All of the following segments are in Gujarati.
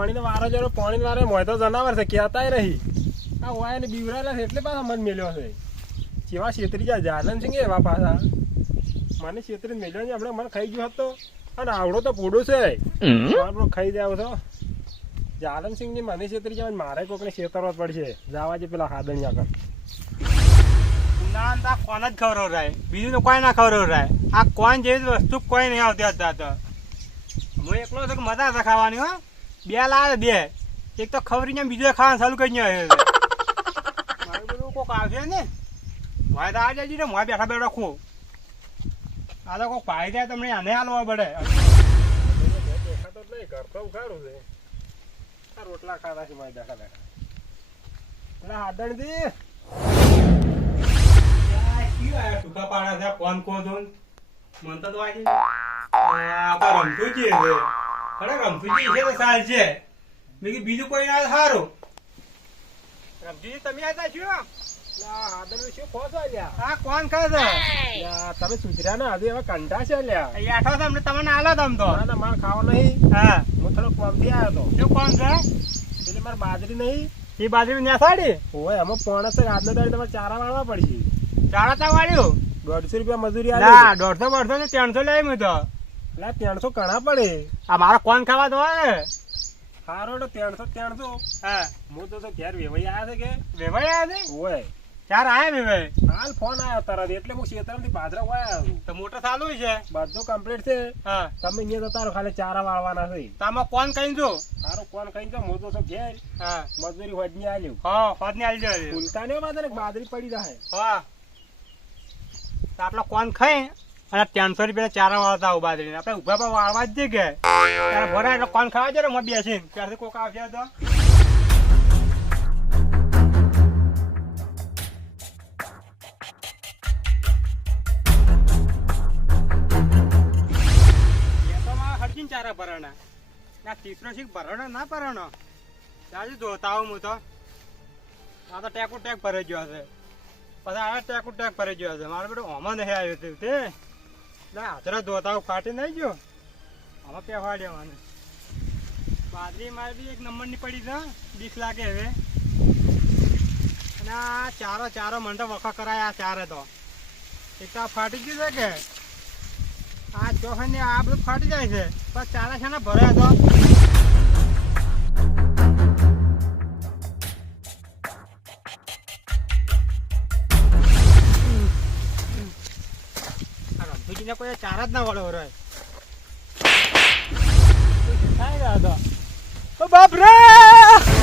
પાણીનો વારો જરો પાણીનો વારે મોય તો જનાવર છે કહેતાય નહીં. આ હોય ને બીવરાયેલા છે એટલે પાછા મન મેલ્યો છે. જેવા છેતરી જાય જાલન કે એવા પાછા. મને છેતરી મેલ્યો ને હમણાં મને ખાઈ ગયો હતો. અને આવડો તો પૂડો છે. મારો ખાઈ જાવ તો જાલન સિંહની મને છેતરી જાય મારે કોકને છેતરવા જ પડશે. જવા જે પેલા હાદણી આગળ. ઉનાળામાં તો કોણ જ રાય. બીજું તો કોઈ ના ખવડાવરાય આ કોણ જેવી વસ્તુ કોઈ નહીં આવતી હતા તો. હું એકલો છું કે મજા છે ખાવાની હો? બે લાવે બે. એક તો ખવરી બીજું ખાવાનું ચાલુ કરી બધું કોક આવશે ને? ભાઈ તો આજે ને મોય બેઠા બેઠા ખો આ તો કોક ભાઈ જાય તમને આને હાલવા પડે. દેખાતો નહીં ઘર રોટલા ખાતા છે મારે બેઠા બેઠા. પેલા હાદણથી ટૂંકા પાડા છે? ફોન કોણ તો મન તો આ રમતું છે. અરે રમતું છે તો સાલ છે? મેં બીજું કોઈ ના સારું રમજી તમે હતા છો? પેલા હાદણ શું ખો છો લ્યા. આ કોણ કહે તમે સુધર્યા ના હજુ એવા કંટા છે લ્યા. આઠો તમને તમને આલો તમ તો. ના ના મારે ખાવા નહીં. હા. હું થોડો કોમથી આવ્યો હતો શું કોણ છે? એટલે મારે બાજરી નહીં. એ બાજુ નેસાડી હોય આમાં પોણા છે આજનો દાડી તમારે ચારા વાળવા પડશે. ચારા તા વાળ્યું? દોઢસો રૂપિયા મજૂરી ના દોઢસો બઢસો ને ત્રણસો લઈ મેં તો. એટલે ત્રણસો ઘણા પડે. આ મારો કોણ ખાવા દો હોય સારો તો ત્રણસો ત્રણસો. હા. હું તો ઘેર વેવાઈ આવ્યા છે કે? વેવાઈ આવ્યા છે? ઓય. ચાર આયા વેવાઈ? હાલ ફોન આવ્યો તરત એટલે હું શેતરથી પાદરા વાયા છું. તો મોટર ચાલુ છે? બધું કમ્પ્લીટ છે. હા. તમે અહીંયા તો તારો ખાલી ચારા વાળવાના છે. તામાં કોણ કઈ જો? તારો કોણ કઈ હું તો છો ઘેર. હા. મજૂરી હોજની આલ્યો. હા ને આવી જાય ભૂલતા નહીં બાદરી પડી જાય હા. તો આપણે કોણ ખાઈ અને ત્રણસો રૂપિયા ચારા વાળતા ઊભા થઈને. આપણે ઊભા પર વાળવા જ કે ત્યારે ભરાય એટલે કોણ ખાવા જાય ને? બેસીને. ત્યારથી કોક આવશે તો. ચારા ભરાણા. ના, તીસરો શીખ ભરાણો ના ભરાણો. ત્યાં જોતા આવું હું તો. આ તો ટેકુ ટેક ભરે ગયો હશે. પછી આ ટેકુ ટેક ભરે ગયો હશે. મારે બધું આમાં નહીં આવ્યું તે હાથરા ધોતા ફાટી નહીં ગયો. હવે પહેવાડ્યો દેવાનું. બાજરી મારે બી એક નંબરની પડી છે બીક લાગે હવે. અને આ ચારો ચારો મંડો વખા કરાય આ ચારે તો. એક તો ફાટી ગયું છે કે? આ ચોખા ને આ બધું ફાટી જાય છે. પણ ચારા છે ને ભરાયા તો. રમતુજીને કોઈ ચાર જ ના વાળો રહે બાપ રે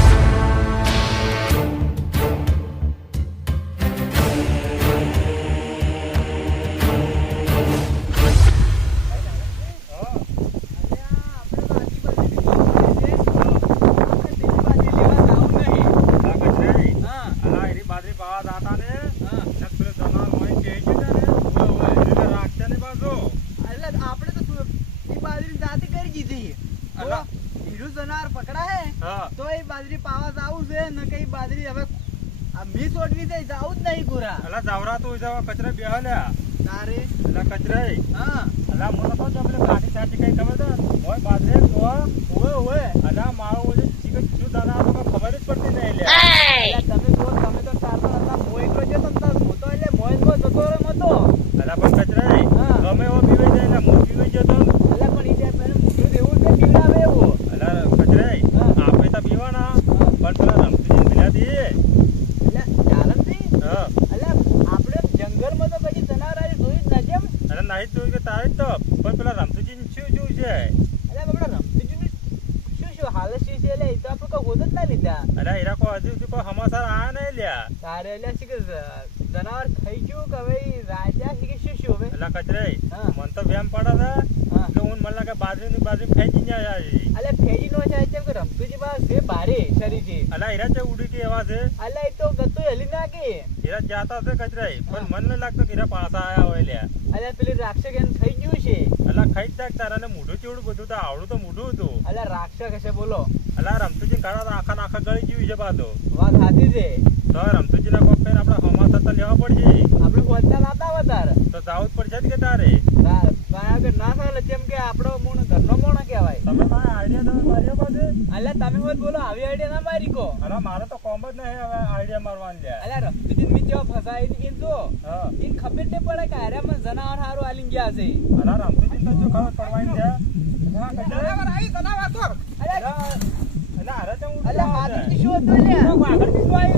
હીરું જનાવર પકડાય? તો એ બાજરી પાવા જાવું છે ને કઈ બાજરી હવે આ મી સોટવી જાય જાવું જ નહીં પૂરા કચરા બેહ લ્યા. તારે? અલા કચરા. હા. અલા મને તો આપણે કાઠી સાચી કઈ ખબર છે? મોય બાજરે તો ઓવે ઓવે અલા મારો ઓલે ચીકન શું દાના તો ખબર જ પડતી નહીં લે તમે તો તમે તો ચારસો હતા મો એકલો જતો ને તાર મોતો એટલે મોય જ મોય જતો રે મતો અલા પણ કચરા હા. ગમે એવો પીવાઈ જાય ને હું પીવાઈ જતો એટલે પણ ઈ ટાઈમ એને મોઢું દેવું છે પીવડાવે એવું અલા કચરા હા. આપણે તો પીવાના પણ પેલા રમતીજી ભીલા દઈએ એટલે ચાલનથી હા એટલે આપણે જંગલમાં તો પછી જનાવર આવી જોઈ જ નથી એમ અરે નાઈ જોયું કે તારે જ તો પણ પેલા રમતુજી શું શું છે એટલે આપણે રમતીજીનું શું શું શું એ તો આપણે કોઈ ગોત જ ના લીધા. અરે એરા કોઈ હજુ સુધી કોઈ સમાચાર આયા નહીં લ્યા. તારે એટલે શું કે જનાવર થઈ ગયું કે હવે ઈ રાજા છે કે શું શું હવે? એટલે કચરે. મન તો વેમ પડે છે હા. કે હું મને લાગે બાજરી બાજરી ફેંકી ને આયા એટલે ફેરી નો છે કેમ કે રમતુજી પાસે છે ભારે શરીરથી. અલા એરા છે ઉડી કે એવા છે. અલે એ તો ગતો હલી ના કે એરા જાતા છે કચરાઈ પણ મન ન લાગતો કે એરા પાસા આયા હોય લ્યા. અલે પેલી રાક્ષસ એને થઈ ગયું છે. અલા ખાઈ જ તારાને તારા ને મોઢું ચેવડું બધું તો આવડું તો મોઢું હતું. એટલે રાક્ષસ હશે બોલો. અલા રમતુજી કાળા તો આખા નાખા ગળી ગયું છે બાદો વાત સાચી છે. તો રમતુજી ના કોક કઈને આપડે હમા તો લેવા પડશે. આપણે લાતા હોય તારે. તો જાવું જ પડશે જ કે તારે. તાર આગળ ના થાય કેમ કે આપણો મૂણ ઘરનો મોણ કહેવાય. તમે મારા આઈડિયા તમે માર્યો પાસે અલ્યા તમે મત બોલો આવી આઈડિયા ના મારી કો. અરે મારે તો કોમ જ નહીં હવે આઈડિયા મારવાની છે. અલ્યા રમતુજી મી જેવા ફસાઈ ની તો હા. ઇન ખબર નહીં પડે કે અરે મને જનાવર હારું આલી ગયા છે. અરે રમતુજી તો શું ખબર પડવાની છે? અલ્યા આવે હતું બીજું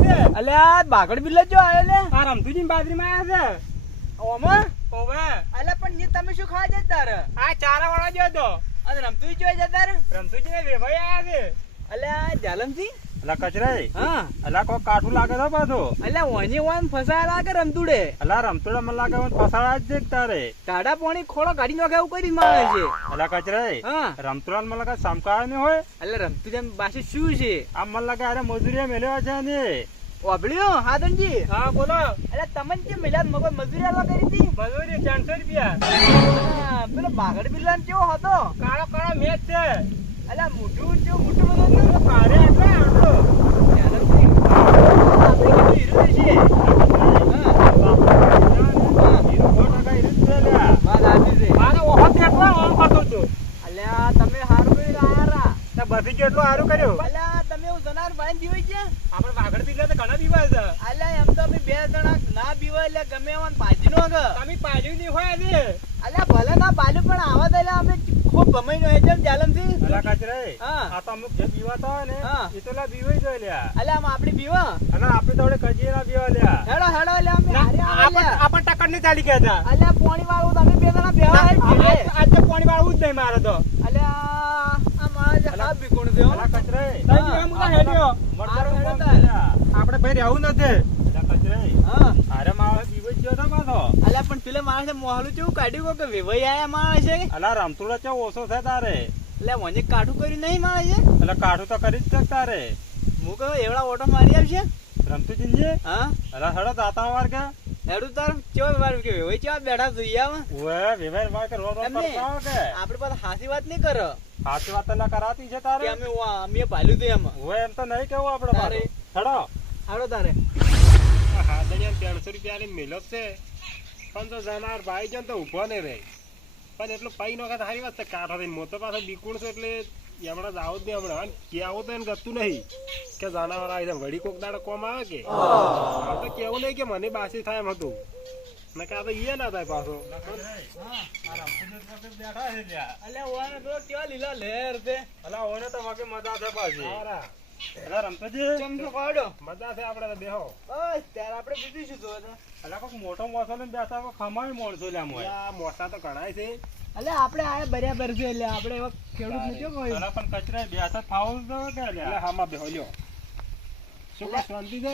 છે. અલ્યા બાગડ બિલ્લો જો આયો લે આ રમતુજી બાજરીમાં આવ્યા ઓમાં? છે ઓવે. અલ્યા પણ તમે શું ખાવા જતા તારે આ ચારા વાળા જો તો અને રમતુજી જોઈ જતા રે ને વેભાઈ આવ્યા છે. અલ્યા જાલમજી અલા કચરાઈ હા. અલા કોઈ કાઠું લાગે તો પાછું? અલ્યા ઓની કે રમતુડે? અલા રમતુડા મને લાગે ફસાડા જ તારે. તાડા પાણી ખોળો કાઢી નાખે એવું કરી મારે છે. અલા કચરાઈ હા. રમતુડા મને લાગે સમકાળ નહીં હોય? અલ્યા રમતુજી બાસી શું છે? આમ મને લાગે અરે મજૂરી મેળવ્યા છે ને ઓબળ્યો હાદનજી હા બોલો. અલ્યા તમને જે મિલાદ મગજ મજૂરી આલવા કરી હતી? મજૂરી ચારસો રૂપિયા. પેલો બાગડ કેવો હતો? કાળો કાળો મેચ છે. અલ્યા મોઢું કેવું મોટું બધું ભારે આટલો હીરો અલ્યા તમે હારું બધી કર્યું? અલ્યા તમે જનાર ભાઈ જીવી છે આપણે વાગડ તો ઘણા બીવા છે. અલ્યા એમ તો અમે બે જણા ના બીવા એટલે ગમે એવા ભાજી નો તમે પાડ્યું નહીં હોય આજે? અલ્યા ભલે ના પાલ્યું પણ આવા તો અમે ખૂબ ગમાઈ નો છે. જાલમજી અલા કાચરે આ તો અમુક જે બીવાતા હોય ને એ તો લા બીવાઈ જાય લ્યા. અલ્યા આમ આપડી બીવા? અને આપણે તો કજીએ ના બીવા લ્યા. હેડો હેડો એટલે અમે હારે આવે આપણ ટક્કર નહીં ચાલી ગયા હતા. અલ્યા પોણી વાળું તમે બે જણા બેવા આજ તો પોણી વાળું જ નહીં મારે તો. અલ્યા આ મારા જ હાથ બીકોણ છે અલા કાચરે. તઈ જીવા કા હેડ્યો. આપણે ભાઈ રહેવું નથી. અરે મારે બીવાઈ ગયો હતો પાછો અલ્યા પણ પેલે માણસે મોહલું કેવું કાઢ્યું કે વેવાઈ આયા માણસ અલા રમતુડા ચા ઓછો છે તારે. એટલે મને કાઢું કર્યું નહીં માણસ એટલે કાઢું તો કરી જ શક તારે. હું કહું એવડા ઓટો મારી આવશે? રમતુજીજી હા. અલા હડો દાતા વાર કે. હેડું તાર. કેવો કે વેવાઈ કેવા બેઠા જોઈએ ઓએ વિવેર વાર કે રોડ રોડ એમને. કે. આપણે પાસે હાસી વાત નહીં કરો. સાચી વાત એટલે કરાતી છે તારે? અમે અમે ભાલ્યું તું એમ. ઓએ એમ તો નહીં કેવું આપણે તારે. હડો. હડો તારે. હા દરિયા ત્રણસો રૂપિયા મેલો છે. પણ તો જનાર ભાઈ જન ને તો ઊભો નહીં રહે. પણ એટલું પૈ નો ખાતા સારી વાત છે. કાંઠો થઈને મોટો પાછો બીકુણ છે એટલે હમણાં જાવ જ નહીં હમણાં. કે આવું તો એને ગતું નહીં. કે જાનવર આવી વળી કોક દાડો કોમ આવે કે? તો કેવું નહીં કે મને બાસી થાય એમ હતું. ને તો ઈએ ના થાય પાછો. અલ્યા ઓને તો કેવા લીલા લહેર છે. અલા ઓને તો વાગે મજા છે પાછી. અલા રમતુજી? ચમચો કાઢો મજા છે આપણે બેહો. બસ ત્યારે આપણે બીજું શું જોવે છે? અલા કોક મોટો મોસો ને બેઠા હોય ખમાય મોણસો લ્યા મોય. આ મોટા તો ઘણાય છે. અલ્યા આપણે આ બરાબર છે એટલે આપણે એવા ખેડૂત નથી કોઈ. અલા પણ કચરા બેસા થાવું કે હામાં બેહો લ્યો. શું શાંતિ છે?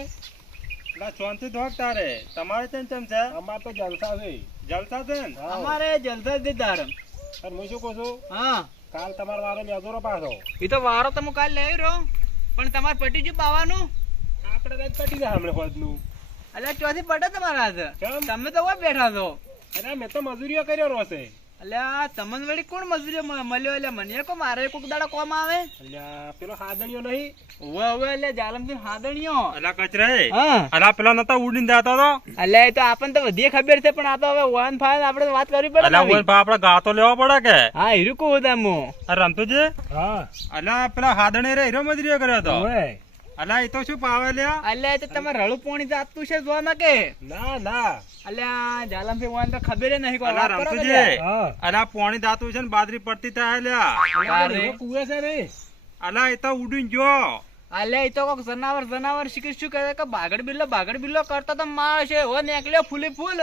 અલા શાંતિ ધોક તારે. તમારે ચમ ચમ છે? અમારે તો જલસા છે. જલસા છે ને? અમારે જલસા જ તાર. પણ હું શું કહું છું? હા. કાલ તમારો વારો મેજોરો પાછો. એ તો વારો તો હું કાલ લઈ રહ્યો. પણ તમારે પટી ગયું પાવાનું? આપણે તો પટી જાય હમણાં હોદનું. અલ્યા ચોથી પટે તમારા હાથ. તમે તો બેઠા છો. અરે મેં તો મજૂરીઓ કર્યો રોશે અલ્યા તમને વળી કોણ મજૂરી મળ્યો? એટલે મને કો મારે કોક દાડો કોમ આવે? અલ્યા પેલો હાદણીઓ નહીં. હવે હવે એટલે જાલમથી હાદણીઓ અલા કચરા. હા. અલા પેલા નતા ઉડીને જતો તો? અલ્યા એ તો આપણને તો વધીએ ખબર છે પણ આ તો હવે વન ફાયર આપણે વાત કરવી પડે અલા. ઓય ભા આપણે ગાતો લેવો પડે કે? હા હીરું કહું હતા હું આ હા. અલા પેલા હાદણે રે હીરો મજરીઓ કર્યો તો ઓય અલા એ તો શું પાવે લ્યા? અલ્યા તો તમે રળું પોણી જાતું છે જોવા ના કે ના. ના અલ્યા જાલમથી વન તો ખબર નહીં અલા કે પોણી દાતું છે ને બાદરી પડતી થાય લ્યા. કુવે છે રે. અલા એ તો ઉડીને જો. અલ્યા એ તો કોક જનાવર જનાવર શીખી શું કરે કે બાગડ બિલ્લો બાગડ બિલ્લો કરતો તો માર છે. હો નીકળ્યો ફૂલી ફૂલ.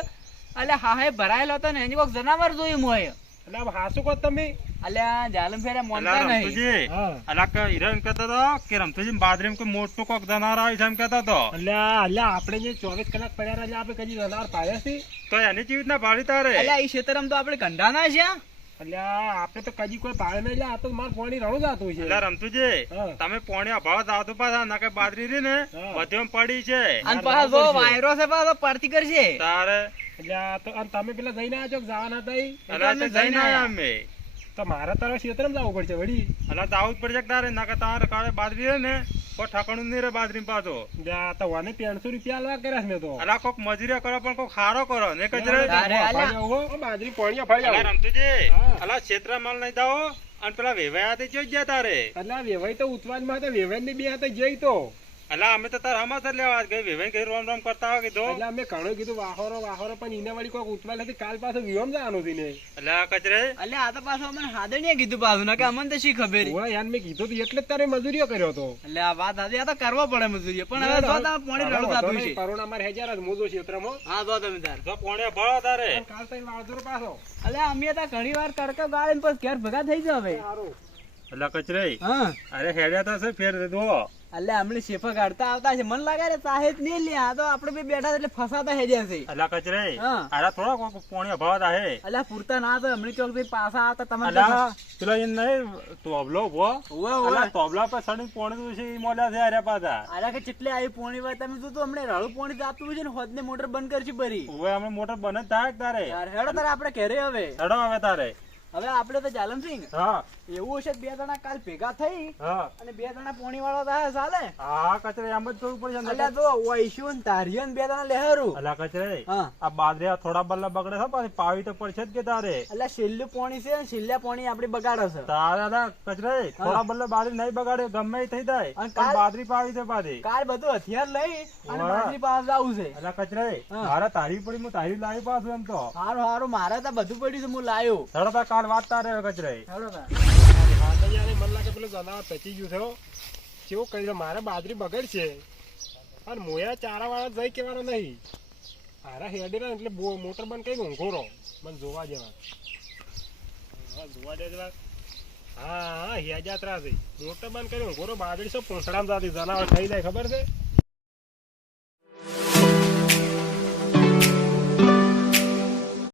અલ્યા હા હે ભરાયેલો હતો ને એની કોક જનાવર જોયું મોય આમ હાસુ કહો તમે. અલ્યા જાલમ ફેરે મોનતા નહીં અલા કે હીરો કહેતો તો કે રમતુજી બાદરી કોઈ મોટું કોક જનાર આવ્યું છે એમ કહેતો તો અલ્યા અલ્યા આપણે જે ચોવીસ કલાક પડ્યા રહ્યા આપણે કદી જનાર પાડ્યા છે તો એની જેવી રીતના ભાડી તારે અલ્યા એ ક્ષેત્રમાં તો આપણે કંઢા છે અલ્યા આપણે તો કદી કોઈ પાડે નહીં આ તો માર પાણી રણું જાતું છે અલા રમતુજી તમે પોણી અભાવ પાછા ના કે બાદરી રી ને. બધેમ પડી છે અને પાછો વાયરો છે પાછો પડતી કરશે તારે અલ્યા તો અને તમે પેલા જઈને કે જવાના હતા જઈને આયા. અમે તો મારા તારા ક્ષેત્રમાં જવું પડશે વળી. અલા દાઉદ જ પડશે તારે ના કે તારે કાળે બાદરી રે ને કોઈ ઠકાણું નહીં રે બાજરી પાછો. જા તો વાને 300 રૂપિયા અલવા કર્યા મેં તો. અલા કોક મજૂરી કરો પણ કોક ખારો કરો ને કચરે બાજરી પોણીયા ફાડી અલા આવો. રમતુજી. અલા ક્ષેત્ર માલ નહીં દાવો અને પેલા વેવાયા તે ગયા તારે. આ વેવાઈ તો ઉતવાજમાં હતા વેવાઈની બે હાથે જઈ તો. અલા અમે તો તાર હમાસર લેવા ગઈ વેવાઈ કઈ રોમ રોમ કરતા હોય કીધું. એટલે અમે ઘણું કીધું વાહોરો વાહોરો પણ ઈને વાળી કોઈક ઉતવાલ હતી કાલ પાછો વિહોમ જવાનું હતી ને. એટલે આ કચરે? એટલે આ તો પાછો અમને હાદણીએ કીધું પાછું ના કે અમને તો શી ખબર? ઓય યાર મેં કીધું હતું એટલે જ તારે મજૂરીઓ કર્યો હતો એટલે આ વાત હતી આ તો કરવો પડે મજૂરીઓ પણ હવે જો તમે પોણી રડું થતું છે. કરુણા મારે હેજાર જ મોજો ક્ષેત્રમાં હા. જો તમે તાર. જો પોણે ભળો તારે. કાલ તો વાળદોર પાછો. એટલે અમે તો ઘણી વાર કડકો ગાળીને પછી ઘેર ભેગા થઈ જાવ હવે. એટલે કચરે? હા. અરે હેડ્યા તો છે ફેર દો એટલે અમને શેફા કાઢતા આવતા છે મને લાગે રે સાહેબ નહીં લે આ તો આપણે બે બેઠા એટલે ફસાતા હે જશે અલા કચરે. આરા થોડા કોક પોણી ભળો હે. અલ્યા પૂરતા ના તો હમણાં ચોકથી પાછા આવતા તમે અલા પેલો એ નહીં તોબલો ઊભો. ઉવે અલા તોબલા પર સડી પોણી તો છે મોલ્યા છે અરે પાછા. અરે કે ચેટલે આવી પોણી વાત તમે તો અમને રળું પોણી આપતું છે ને હોદ ને મોટર બંધ કરશે બરી. ઉવે અમે મોટર બંધ જ થાય તારે? યાર હેડો તારે આપણે ઘરે હવે. હેડો હવે તારે. હવે આપણે તો જાલમસિંહ હા. એવું હશે બે જણા કાલ ભેગા થઈ હા. અને બે જણા પોણી વાળો થાય ચાલે? હા કચરે એમ જ કરવું પડશે એટલે તો. વૈશ્યુ ને તારિયન બે જણા લેહરું. એટલે કચરે. આ બાદરિયા થોડા બલ્લા બગડે છે પાછી પાવી તો પડશે જ કે તારે. એટલે છેલ્લું પોણી છે છેલ્લા પોણી આપડી બગાડે છે. તારે અલા કચરે થોડા બલ્લા બાદરી નહીં બગાડે ગમે થઈ જાય. અને કાલ- બાદરી પાવી છે પાછી. કાલ બધું હથિયાર લઈ અને બાદરી પાસે જવું છે. એટલે કચરે. મારે તારી પડી હું તારી લાવી પાછું એમ તો. સારું સારું મારે તો બધું પડ્યું છે હું લાયો. હેડો તાર કાલ વાત તારે હવે કચરે હેડો તાર. હા તો યાર મને લાગે પેલું જનાવર પચી ગયું થયો કેવું કહી દે મારે બાજરી બગડશે પણ મોયા ચારા વાળા જઈ કેવાનો નહીં. મારા હેડે ને એટલે બો- મોટર બંધ કરી ઊંઘો રહો. મને જોવા જવા. જોવા જવા. હા હા હેજાત્રા થઈ મોટર બંધ કરી ઊંઘો રહો. બાજરી શું પૂંછડામાં જાતી જનાવર થઈ જાય ખબર છે?